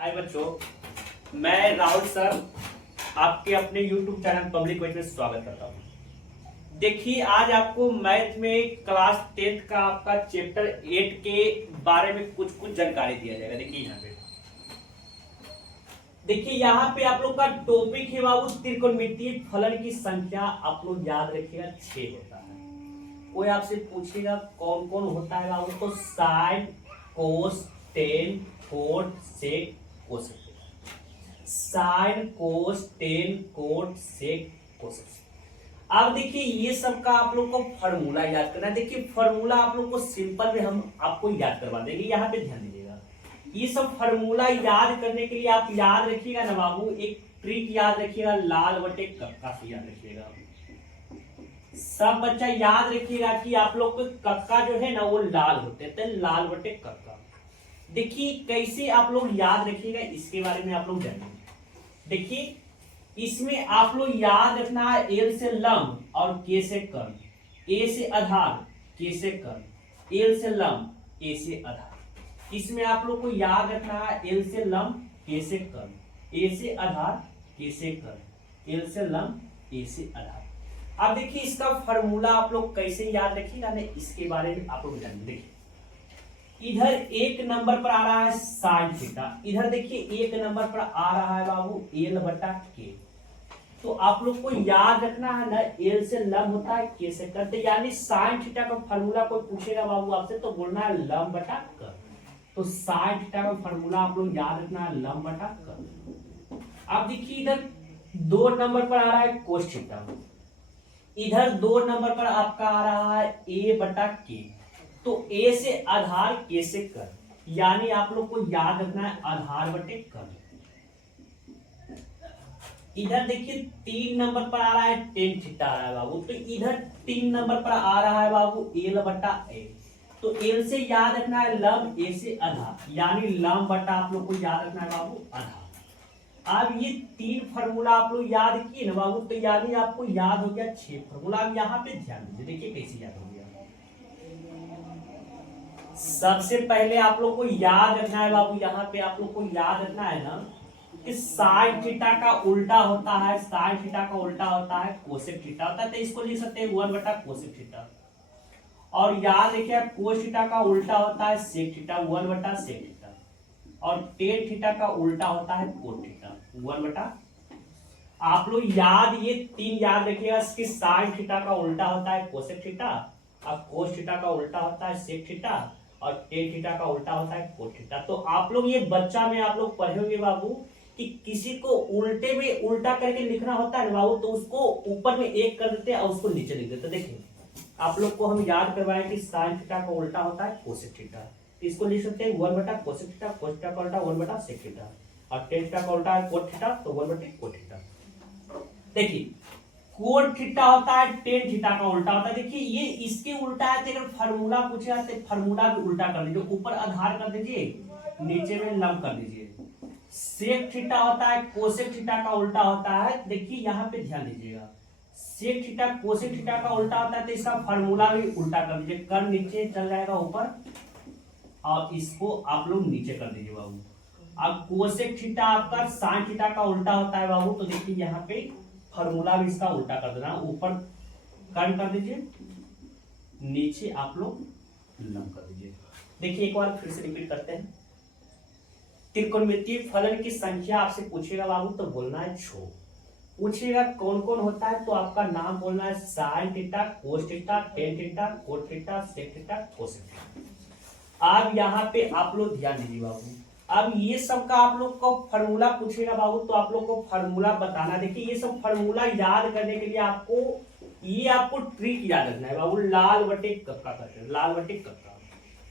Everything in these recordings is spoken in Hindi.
हाय बच्चों, मैं राहुल सर आपके अपने YouTube चैनल पब्लिक क्विज में स्वागत करता हूँ। देखिए, आज आपको मैथ में क्लास 10th का आपका चैप्टर 8 के बारे में कुछ जानकारी दिया जाएगा। देखिए यहाँ पे आप लोग का टॉपिक है बाबू त्रिकोणमितीय फलन की संख्या। आप लोग याद रखिएगा 6 होता है। कोई आपसे पूछेगा कौन कौन होता है बाबू, तो साइन, कोस, टेन, कोट, सेक, कोसेक। साइन, कोस, टेन, कोट, सेक, कोसेक। अब देखिए ये सब का आप लोग को फॉर्मूला याद करना है। देखिए फॉर्मूला आप लोग को सिंपल में हम आपको याद करवा देंगे। यहाँ पे ध्यान दीजिएगा, ये सब फॉर्मूला याद करने के लिए आप याद रखिएगा ना बाबू, एक ट्रिक याद रखिएगा, लाल बटे कक्का से याद रखिएगा। सब बच्चा याद रखिएगा कि आप लोग को कक्का जो है ना वो लाल होते हैं, तो लाल बटे कक्का। देखिए कैसे आप लोग याद रखिएगा इसके बारे में आप लोग जानेंगे। देखिए इसमें आप लोग याद रखना है एल से लंब और के से कर्ण, ए से आधार, के से कर्ण, एल से लंब, ए से आधार। इसमें आप लोग को याद रखना है एल से लंब, के से कर्ण, ए से आधार, के से कर्ण, एल से लंब, ए से आधार। अब देखिए इसका फॉर्मूला आप लोग कैसे याद रखिएगा ना, इसके बारे में आप लोग जानिए। देखिए इधर एक नंबर पर आ रहा है साइन थीटा, इधर देखिए एक नंबर पर आ रहा है बाबू एल बटा के। तो आप लोग को याद रखना है ना एल से लंब होता है, के से कर्ण, यानी साइन थीटा का फॉर्मूला कोई पूछेगा बाबू आपसे तो बोलना है लंब बटा कर्ण। तो साइन थीटा का फॉर्मूला आप लोग याद रखना है लंब बटा कर्ण। अब देखिए इधर 2 नंबर पर आ रहा है कोस थीटा, इधर 2 नंबर पर आपका आ रहा है ए बटा के। तो ए से आधार, के से कर्ण, यानी आप लोग को याद रखना है आधार बटे कर्ण। इधर देखिए 3 नंबर पर आ रहा है टेन थीटा आ रहा है बाबू, तो इधर 3 नंबर पर आ रहा है बाबू एल बटा ए। तो एल से याद रखना है लंब, ए से आधार, यानी लंब बटा आप लोग को याद रखना है बाबू आधार। अब ये 3 फार्मूला आप लोग याद किए ना बाबू, तो यानी आपको याद हो गया 6 फार्मूला। अब यहाँ पे ध्यान दीजिए, देखिए कैसे याद हो गया। सबसे पहले आप लोग को याद रखना है बाबू, यहाँ पे आप लोग को याद रखना है ना कि साइन थीटा का उल्टा होता है, साइन थीटा का उल्टा होता है कोसेक थीटा होता है, तो इसको लिख सकते हैं 1 बटा कोसेक थीटा। और याद रखिए कोस थीटा का उल्टा होता है सेक थीटा, 1 बटा सेक थीटा। और टेन थीटा का उल्टा होता है कोट थीटा, 1 बटा। आप लोग याद ये 3 याद रखिएगा कि साइन थीटा का उल्टा होता है कोसेक थीटा, और कोस थीटा का उल्टा होता है सेक थीटा, और टेन थीटा का उल्टा होता है कोट थीटा। तो आप लोग ये बच्चा में आप लोग पढ़े होंगे बाबू कि किसी को उल्टे में उल्टा करके लिखना होता है ना बाबू, तो उसको ऊपर में 1 कर देते हैं और उसको नीचे लिख देते। देखिए आप लोग को हम याद करवाएं कि साइन थीटा का उल्टा होता है कोसेक थीटा, इसको लिख सकते हैं 1 बटा कोसेक थीटा, कोस थीटा का उल्टा 1 बटा सेक थीटा, और टेन थीटा का उल्टा है कोट थीटा, तो 1 बटे कोट थीटा। देखिए कोट थीटा होता है टेन थीटा का उल्टा होता है। देखिए ये इसके उल्टा है, तो अगर फार्मूला पूछा तो फार्मूला भी उल्टा कर दीजिए, ऊपर आधार कर दीजिए, नीचे में लंब कर दीजिए। सेक थीटा होता है कोसेक थीटा का उल्टा होता है। देखिए यहाँ पे ध्यान दीजिएगा, सेक थीटा कोसेक थीटा का उल्टा होता है, तो इसका फार्मूला भी उल्टा कर दीजिए, कर्ण नीचे चल जाएगा ऊपर, और इसको आप लोग नीचे कर दीजिए बाबू। अब कोसेक थीटा आपका साइन थीटा का उल्टा होता है बाबू, तो देखिए यहाँ पे फार्मूला भी इसका उल्टा कर देना, ऊपर कर्ण कर दीजिए, नीचे आप लोग लंब कर दीजिए। देखिए एक बार फिर से रिपीट करते हैं। त्रिकोणमितीय फलन की संख्या आपसे पूछेगा बाबू, तो बोलना है 6। पूछेगा कौन कौन होता है, तो आपका नाम बोलना है sine theta, cos theta, tan theta, cot theta, sec theta, cosec theta. अब यहाँ पे आप लोग ध्यान दीजिए बाबू, अब ये सब का आप लोग को फार्मूला पूछेगा बाबू, तो आप लोग को फार्मूला बताना। देखिए ये सब फार्मूला याद करने के लिए आपको ट्रिक याद रखना है बाबू, लाल बटे कक्का करते हैं, लाल बटे कक्का।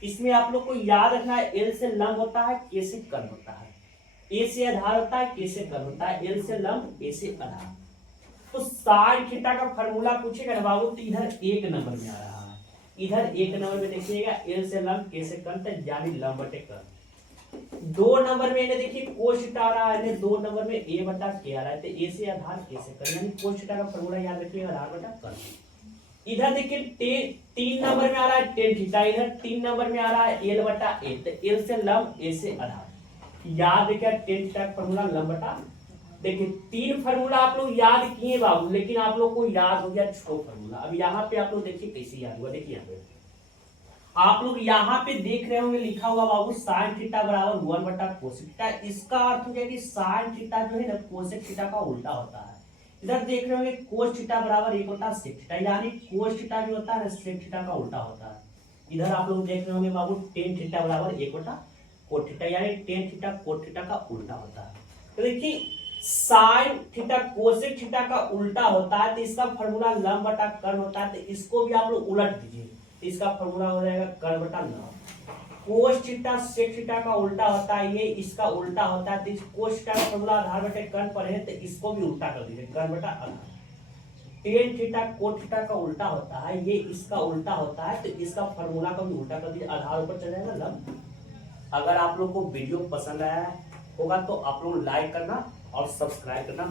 इसमें आप लोग को याद रखना है एल से लंब होता है, के से कर्ण होता है, ए से आधार होता है, के से कर्ण होता है, एल से लंब, ए से आधार। तो साइन थीटा का फार्मूला पूछेगा ना बाबू, तो इधर 1 नंबर में आ रहा है, इधर 1 नंबर में देखिएगा एल से लंब, के से कर्ण, यानी लंब बटे कर्ण। 2 नंबर में देखिए कोस थीटा आ रहा है, 2 नंबर में ए बटा के आ रहा है, तो ए से आधार, के से कर्ण, यानी कोस थीटा का फार्मूला याद रखिएगा आधार बटा कर्ण। इधर देखिए 3 नंबर में आ रहा है टेन थीटा, इधर 3 नंबर में आ रहा है एल बटा ए, तो एल से लंब, ए से आधार। याद है क्या टेन थीटा का फॉर्मूला लंब बटा, देखिए 3 फार्मूला आप लोग याद किए बाबू, लेकिन आप लोग को याद हो गया 6 फार्मूला। अब यहाँ पे आप लोग देखिए कैसे याद हुआ, देखिए यहाँ पे आप लोग यहाँ पे देख रहे होंगे लिखा हुआ बाबू साइन थीटा बराबर 1 बटा कोसेक थीटा। इसका अर्थ हो गया कि साइन थीटा जो है ना कोसेक थीटा का उल्टा होता है। इधर देख रहे होंगे कोस थीटा बराबर 1 बटा सेक थीटा, यानी कोस थीटा जो होता है ना सेक थीटा का उल्टा होता है। इधर आप लोग देख रहे होंगे बाबू टेन थीटा बराबर 1 बटा कोट थीटा, यानी टेन थीटा कोट थीटा का उल्टा होता है। तो देखिए साइन थीटा कोसेक थीटा का उल्टा होता है तो इसका फॉर्मूला लंब बटा कर्ण होता है, तो इसको भी आप लोग उलट दीजिए तो इसका फॉर्मूला हो जाएगा कर्ण बटा लंब। कोस थीटा सेक थीटा का उल्टा होता है, ये इसका उल्टा होता है, तो इस कोस थीटा का फॉर्मूला आधार बटे कर्ण पर है तो इसको भी उल्टा कर दीजिए कर्ण बटा आधार। टेन थीटा कोट थीटा का उल्टा होता है, ये इसका उल्टा होता है, तो इसका फॉर्मूला को भी उल्टा कर दीजिए, आधार ऊपर चल जाएगा लंब। अगर आप लोग को वीडियो पसंद आया होगा तो आप लोग लाइक करना और सब्सक्राइब करना